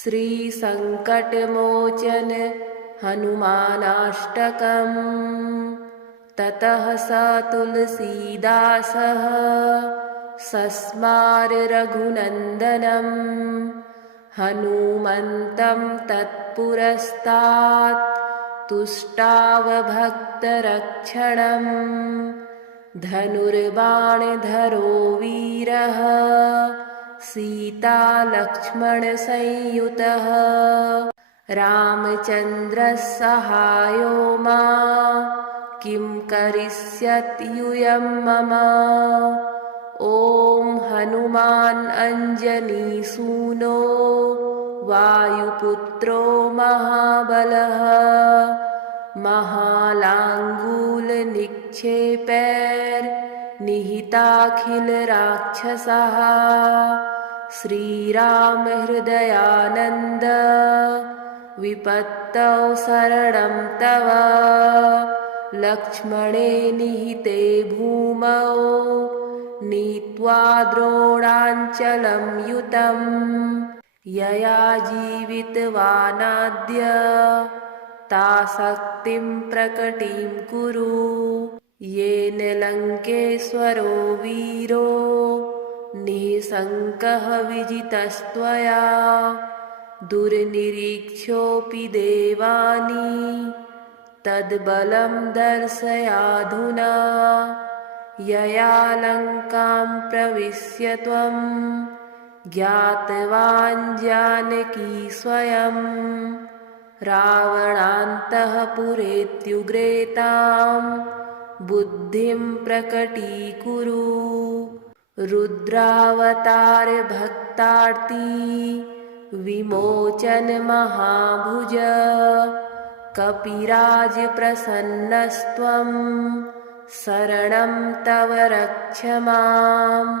श्री संकटमोचन हनुमानाष्टकम्। ततः स तुलसीदासः सस्मार रघुनन्दनम् हनुमन्तं तत्पुरस्तात् तुष्टावभक्तरक्षणम्। धनुर्बाणधरो वीरः सीतालक्ष्मणसंयुतः रामचन्द्रः सहायो मां किं करिष्यत्यूयं मम। ॐ हनुमान् अञ्जनीसूनो वायुपुत्रो महाबलः महालाङ्गूलनिक्षेपैर्निहिताखिलराक्षसः। श्रीरामहृदयानन्द विपत्तौ शरणं तव। लक्ष्मणे निहिते भूमौ नीत्वा द्रोणाञ्चलं युतम्। यया जीवितवानाद्य ताशक्तिं प्रकटीं कुरु। येन लङ्केश्वरो वीरो निःशङ्कः विजितस्त्वया। दुर्निरीक्षोऽपि देवानि तद्बलं दर्शयाधुना। यया लङ्कां प्रविश्य त्वं ज्ञातवान् जानकी स्वयं। रावणान्तःपुरेत्युग्रेतां बुद्धिं प्रकटीकुरु। रुद्रावतार भक्तार्ती विमोचन महाभुज। कपिराज प्रसन्नस्त्वं शरणं तव रक्ष माम्।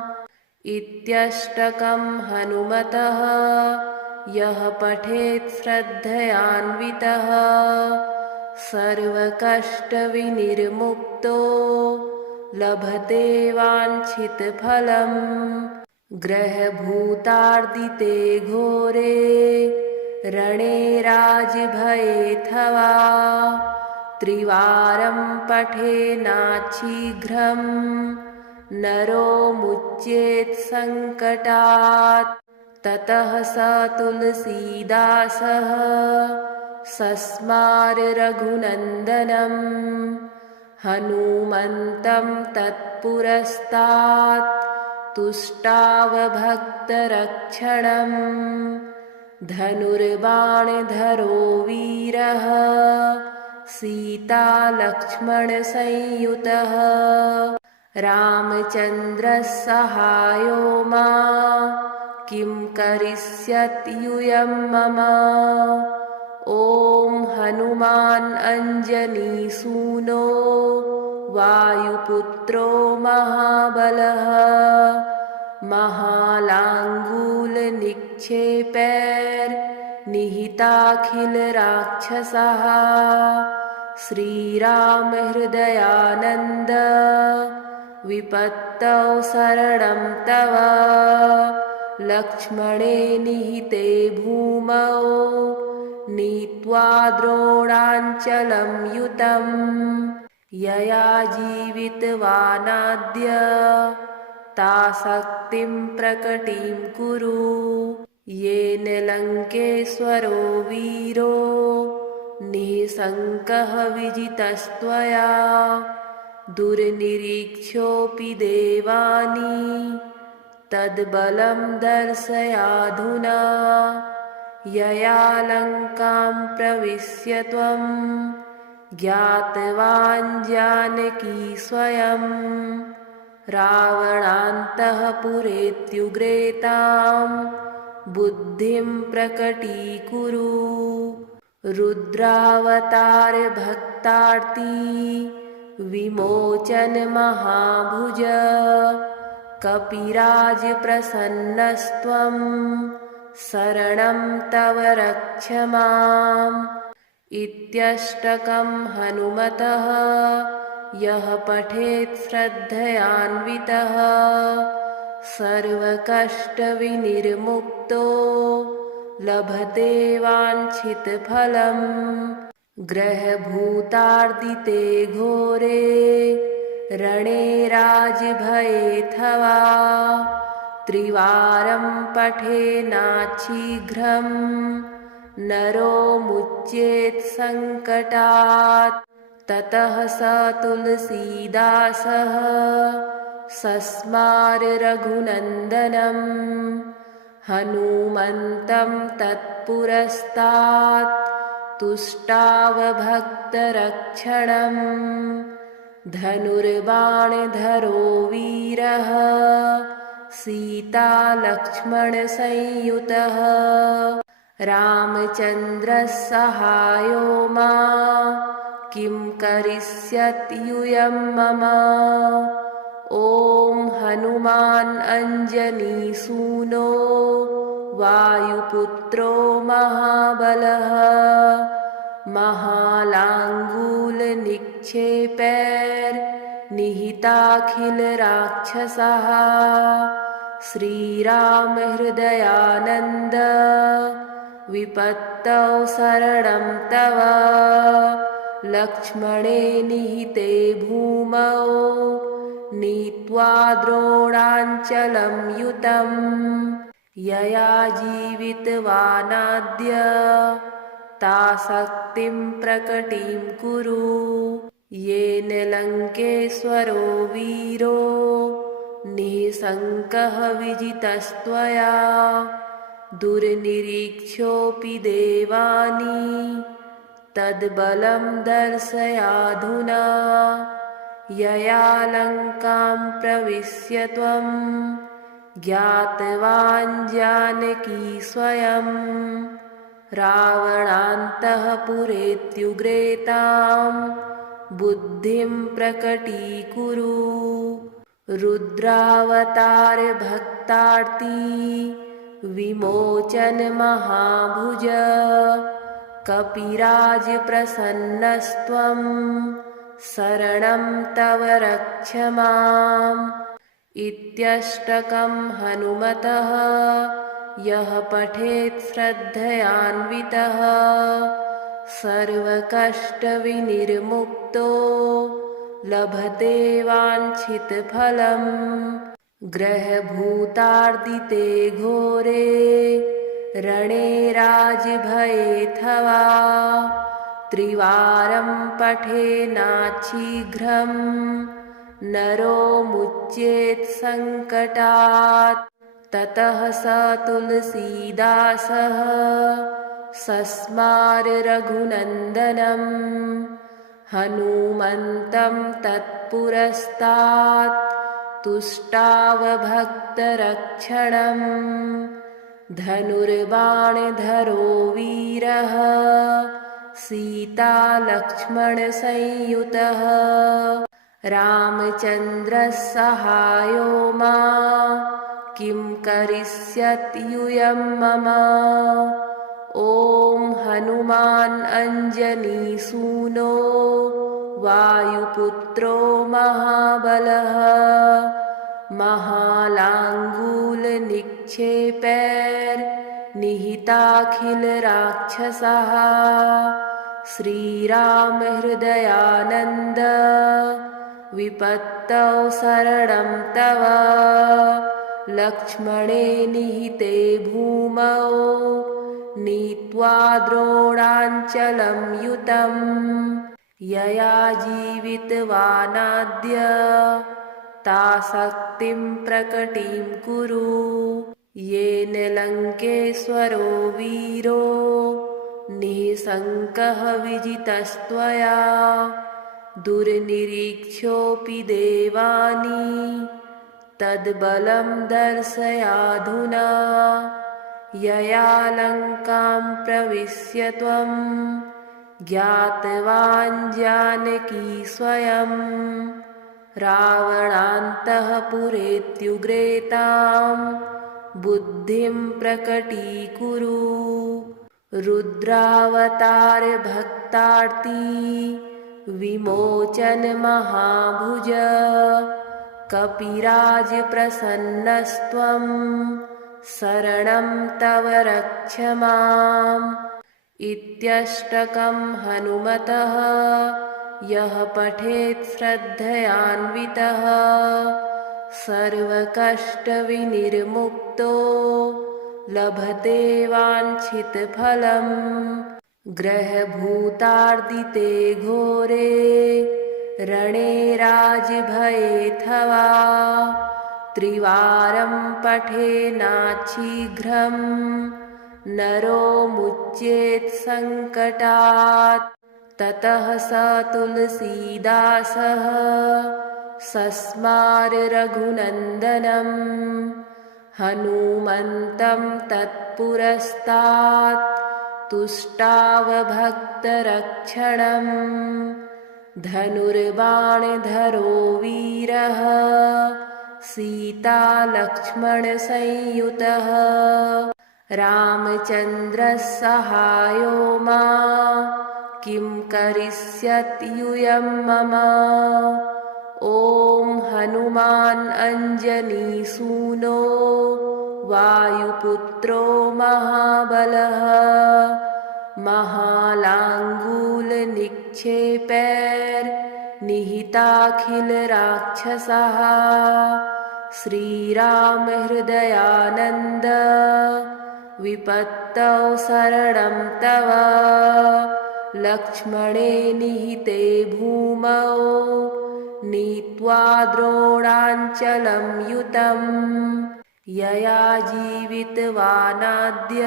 इत्यष्टकं हनुमतः यः पठेत् श्रद्धयान्वितः सर्वकष्टविनिर्मुक्तो लभते वाञ्छितफलम्। ग्रहभूतार्दिते घोरे रणे राजभयेऽथवा त्रिवारं पठेन्नाच्छीघ्रं नरो मुच्येत् सङ्कटात्। ततः स तुलसीदासः सस्मार रघुनन्दनम् हनुमन्तं तत्पुरस्तात् तुष्टावभक्तरक्षणम्। धनुर्बाणधरो वीरः सीतालक्ष्मणसंयुतः रामचन्द्रः सहायो मां किं करिष्यत्यूयं मम। ॐ हनुमान् अञ्जनीसूनो वायुपुत्रो महाबलः महालाङ्गूलनिक्षेपैर्निहिताखिलराक्षसः। श्रीरामहृदयानन्द विपत्तौ शरणं तव। लक्ष्मणे निहिते भूमौ नीत्वा द्रोणाञ्चलं युतम्। यया जीवितवानाद्य ताशक्तिं प्रकटीं कुरु। येन लङ्केश्वरो वीरो निःशङ्कः विजितस्त्वया। दुर्निरीक्षोऽपि देवानि तद्बलं दर्शयाधुना। यया लङ्कां प्रविश्य त्वं ज्ञातवान् जानकी स्वयं। रावणान्तःपुरेत्युग्रेतां बुद्धिं प्रकटीकुरु। रुद्रावतार भक्तार्ती विमोचन महाभुज। कपिराज प्रसन्नस्त्वं शरणं तव रक्ष माम्। इत्यष्टकं हनुमतः यः पठेत् श्रद्धयान्वितः सर्वकष्टविनिर्मुक्तो लभते वाञ्छितफलम् ग्रहभूतार्दिते घोरे रणे राजभयेऽथवा त्रिवारं पठेनाच्छीघ्रं नरो मुच्येत् सङ्कटात्। ततः स तुलसीदासः सस्मार रघुनन्दनं हनुमन्तं तत्पुरस्तात् तुष्टावभक्तरक्षणम्। धनुर्बाणधरो वीरः सीतालक्ष्मणसंयुतः रामचन्द्रः सहायो मा किं करिष्यत्यूयं मम। ॐ हनुमान् अञ्जनीसूनो वायुपुत्रो महाबलः महालाङ्गूलनिक्षेपैर्निहिताखिलराक्षसः श्रीरामहृदयानन्द विपत्तौ शरणं तव। लक्ष्मणे निहिते भूमौ नीत्वा द्रोणाञ्चलं युतं यया जीवितवानाद्य ताशक्तिं प्रकटीं कुरु। येन लङ्केश्वरो वीरो निःशङ्कः विजितस्त्वया दुर्निरीक्षोऽपि देवानि तद्बलं दर्शयाधुना। यया लङ्कां प्रविश्य त्वं ज्ञातवान् जानकी स्वयं रावणान्तःपुरेत्युग्रेतां बुद्धिं प्रकटीकुरु। रुद्रावतार भक्तार्ती विमोचन महाभुज कपिराज प्रसन्नस्त्वं शरणं तव रक्ष माम्। इत्यष्टकं हनुमतः यः पठेत् श्रद्धयान्वितः सर्वकष्टविनिर्मुक्तो लभते वाञ्छितफलम्। ग्रहभूतार्दिते घोरे रणे राजभयेऽथवा त्रिवारं पठेनाच्छीघ्रं नरो मुच्येत् सङ्कटात्। ततः स तुलसीदासः सस्मार रघुनन्दनं हनुमन्तं तत्पुरस्तात् तुष्टावभक्तरक्षणम्। धनुर्बाणधरो वीरः सीतालक्ष्मणसंयुतः रामचन्द्रः सहायो मा किं करिष्यत्यूयं मम। ॐ हनुमान् अञ्जनीसूनो वायुपुत्रो महाबलः महालाङ्गूलनिक्षेपैर्निहिताखिलराक्षसः श्रीरामहृदयानन्द विपत्तौ शरणं तव। लक्ष्मणे निहिते भूमौ नीत्वा द्रोणाञ्चलं युतं यया जीवितवानाद्य ताशक्तिं प्रकटीं कुरु। येन लङ्केश्वरो वीरो निःशङ्कः विजितस्त्वया दुर्निरीक्षोऽपि देवानि तद्बलं दर्शयाधुना। यया लङ्कां प्रविश्य त्वं ज्ञातवान् जानकी स्वयं रावणान्तःपुरेत्युग्रेतां बुद्धिं प्रकटीकुरु। रुद्रावतार भक्तार्ती विमोचन महाभुज कपिराज प्रसन्नस्त्वं शरणं तव रक्ष माम्। इत्यष्टकं हनुमतः यः पठेत् श्रद्धयान्वितः सर्वकष्टविनिर्मुक्तो लभते वाञ्छितफलम्। ग्रहभूतार्दिते घोरे रणे राजभयेऽथवा त्रिवारं पठेन्नाच्छीघ्रं नरो मुच्येत् सङ्कटात्। ततः स तुलसीदासः सस्मार रघुनन्दनं हनुमन्तं तत्पुरस्तात् तुष्टावभक्तरक्षणम्। धनुर्बाणधरो वीरः सीतालक्ष्मणसंयुतः रामचन्द्रः सहायो मा किं करिष्यत्यूयं मम। ॐ हनुमान् अञ्जनीसूनो वायुपुत्रो महाबलः महालाङ्गूलनिक्षेपैर्निहिताखिलराक्षसः श्रीरामहृदयानन्द विपत्तौ शरणं तव। लक्ष्मणे निहिते भूमौ नीत्वा द्रोणाञ्चलं युतं यया जीवितवानाद्य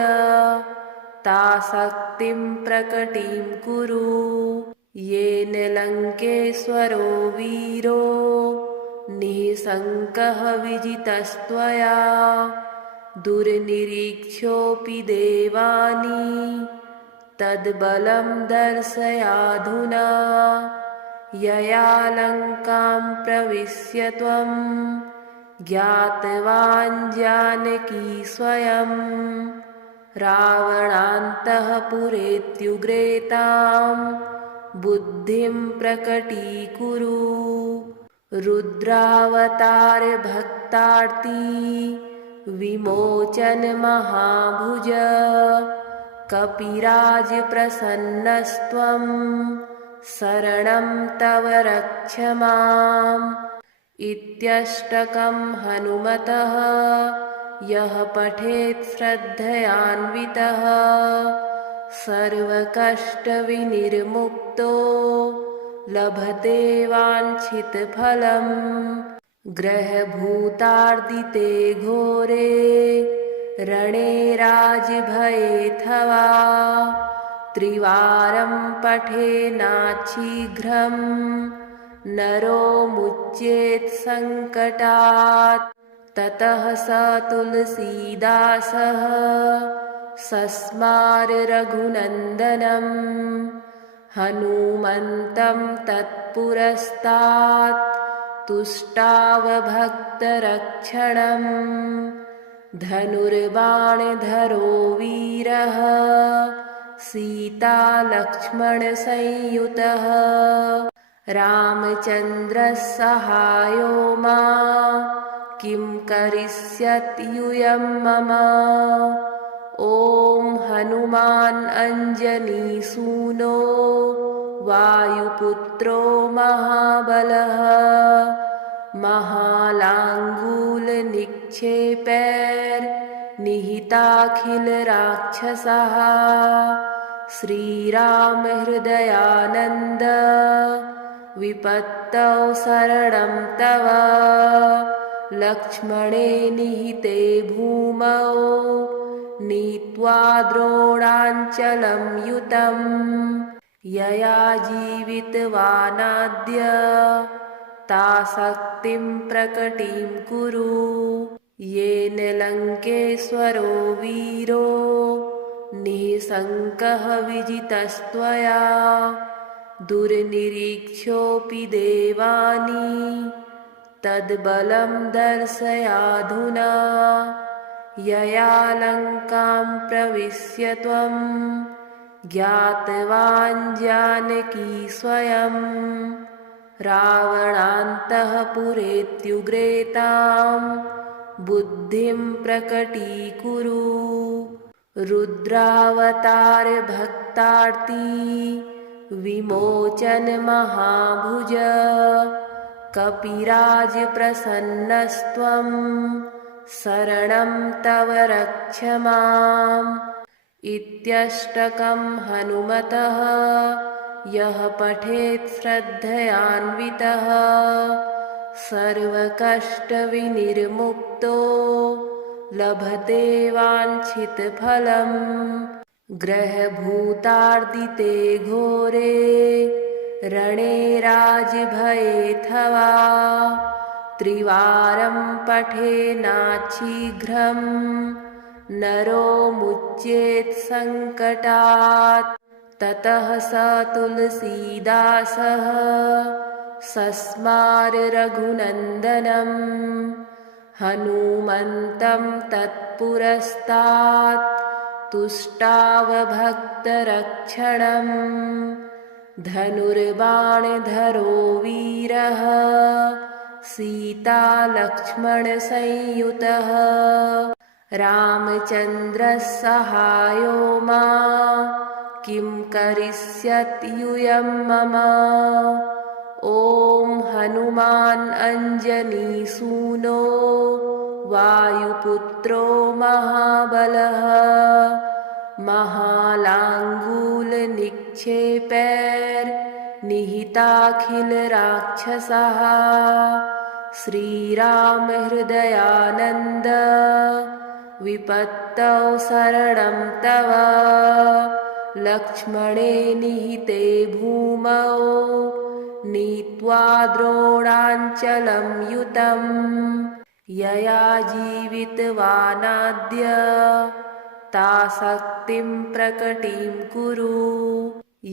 ताशक्तिं प्रकटीं कुरु। येन लङ्केश्वरो वीरो निःशङ्कः विजितस्त्वया दुर्निरीक्ष्योऽपि देवानि तद्बलं दर्शयाधुना। यया लङ्कां प्रविश्य त्वं ज्ञातवान् जानकी स्वयं रावणान्तःपुरेत्युग्रेतां बुद्धिं प्रकटीकुरु। रुद्रावतार भक्तार्ती विमोचन महाभुज कपिराज प्रसन्नस्त्वं शरणं तव रक्ष माम्। इत्यष्टकं हनुमतः यः पठेत् श्रद्धयान्वितः सर्वकष्टविनिर्मुक्तो लभते वाञ्छितफलम्। ग्रहभूतार्दिते घोरे रणे राजभयेऽथवा त्रिवारं पठेन्नाच्छीघ्रं नरो मुच्येत् सङ्कटात्। ततः स तुलसीदासः सस्मार रघुनन्दनं हनुमन्तं तत्पुरस्तात् तुष्टावभक्तरक्षणम्। धनुर्बाणधरो वीरः सीतालक्ष्मणसंयुतः रामचन्द्रः सहायो मा किं करिष्यत्यूयं मम। ॐ हनुमान् अञ्जनीसूनो वायुपुत्रो महाबलः महालाङ्गूलनिक्षेपैर्निहिताखिलराक्षसः श्रीरामहृदयानन्द विपत्तौ शरणं तव। लक्ष्मणे निहिते भूमौ नीत्वा द्रोणाञ्चलं युतं यया जीवितवानाद्य ताशक्तिं प्रकटीं कुरु। येन लङ्केश्वरो वीरो निःशङ्कः विजितस्त्वया दुर्निरीक्ष्योऽपि देवानि तद्बलं दर्शयाधुना। यया लङ्कां प्रविश्य त्वं ज्ञातवान् जानकी स्वयं रावणान्तःपुरेत्युग्रेतां बुद्धिं प्रकटीकुरु। रुद्रावतार भक्तार्ती विमोचन महाभुज कपिराज प्रसन्नस्त्वं शरणं तव रक्ष माम्। इत्यष्टकं हनुमतः यः पठेत् श्रद्धयान्वितः सर्वकष्टविनिर्मुक्तो लभते वाञ्छितफलम्। ग्रहभूतार्दिते घोरे रणे राजभयेऽथवा त्रिवारं पठेन्नाच्छीघ्रं नरो मुच्येत् सङ्कटात्। ततः स तुलसीदासः सस्मार रघुनन्दनम् हनुमन्तं तत्पुरस्तात् तुष्टावभक्तरक्षणम्। धनुर्बाणधरो वीरः सीतालक्ष्मणसंयुतः रामचन्द्रः सहायो मा किं करिष्यत्यूयं मम। ॐ हनुमान् अञ्जनीसूनो वायुपुत्रो महाबलः महालाङ्गूलनिक्षेपैर्निहिताखिलराक्षसाः। श्रीरामहृदयानन्द विपत्तौ शरणं तव लक्ष्मणे निहिते भूमौ नीत्वा द्रोणाञ्चलं युतम्। यया जीवितवानाद्य ताशक्तिं प्रकटीं कुरु।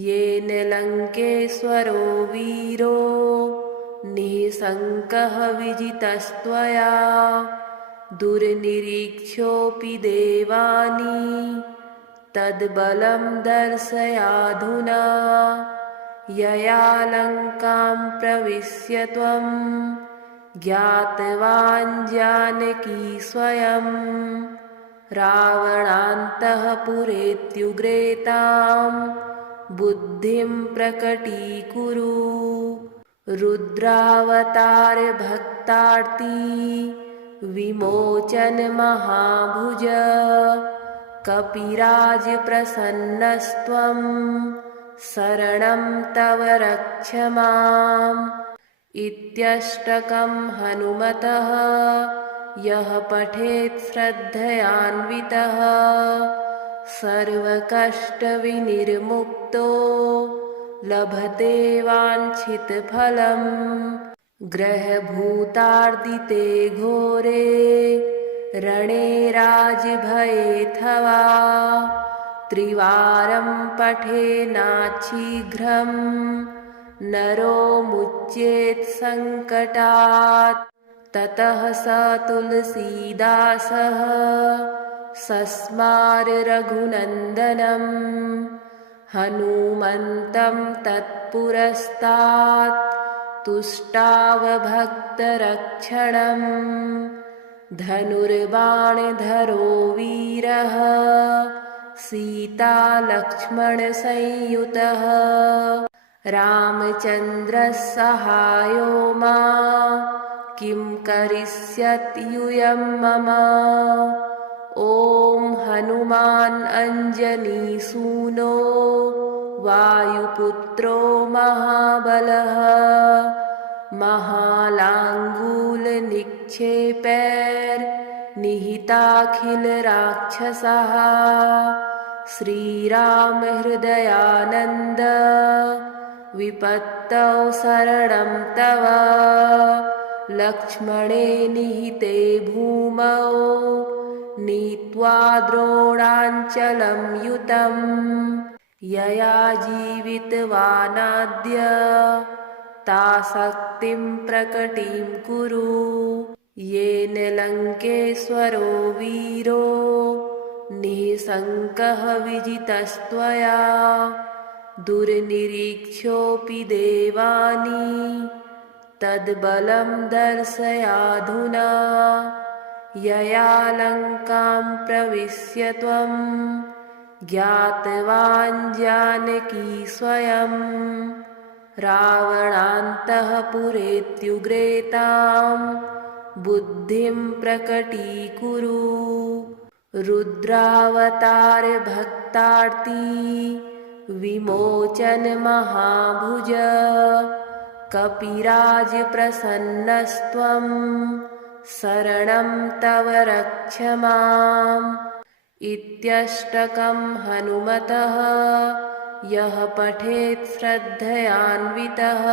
येन लङ्केश्वरो वीरो निःशङ्कः विजितस्त्वया दुर्निरीक्षोऽपि देवानि तद्बलं दर्शयाधुना। यया लङ्कां प्रविश्य त्वं ज्ञातवान् जानकी स्वयं रावणान्तःपुरेत्युग्रेतां बुद्धिं प्रकटीकुरु। रुद्रावतार भक्तार्ती विमोचन महाभुज कपिराज प्रसन्नस्त्वं शरणं तव रक्ष माम्। इत्यष्टकं हनुमतः यः पठेत् श्रद्धयान्वितः सर्वकष्टविनिर्मुक्तो लभते वाञ्छितफलम्। ग्रहभूतार्दिते घोरे रणे राजभयेऽथवा त्रिवारं पठेन्नाच्छीघ्रं नरो मुच्येत् सङ्कटात्। ततः स तुलसीदासः सस्मार रघुनन्दनं हनुमन्तं तत्पुरस्तात् तुष्टावभक्तरक्षणम्। धनुर्बाणधरो वीरः सीतालक्ष्मणसंयुतः रामचन्द्रः सहायो मा किं करिष्यत्यूयं मम। ॐ हनुमान् अञ्जनीसूनो वायुपुत्रो महाबलः महालाङ्गूलनिक्षेपैर्निहिताखिलराक्षसाः। श्रीरामहृदयानन्द विपत्तौ शरणं तव लक्ष्मणे निहिते भूमौ नीत्वा द्रोणाञ्चलं युतम्। यया जीवितवानाद्य ताशक्तिं प्रकटीं कुरु। येन लङ्केश्वरो वीरो निःशङ्कः विजितस्त्वया दुर्निरीक्षोऽपि देवानि तद्बलं दर्शयाधुना। यया लङ्कां प्रविश्य त्वं ज्ञातवान् जानकी स्वयं रावणान्तःपुरेत्युग्रेतां बुद्धिं प्रकटीकुरु रुद्रावतार भक्तार्ती विमोचन महाभुज कपिराज प्रसन्नस्त्वं शरणं तव रक्ष माम् इत्यष्टकं हनुमतः यः पठेत् श्रद्धयान्वितः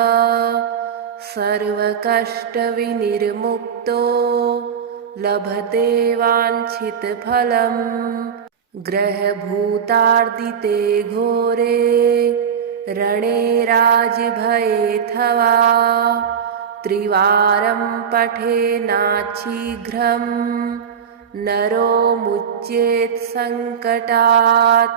सर्वकष्टविनिर्मुक्तो लभते वाञ्छितफलम् ग्रहभूतार्दिते घोरे रणे राजभयेऽथवा त्रिवारं पठेन्नाच्छीघ्रं नरो मुच्येत् सङ्कटात्।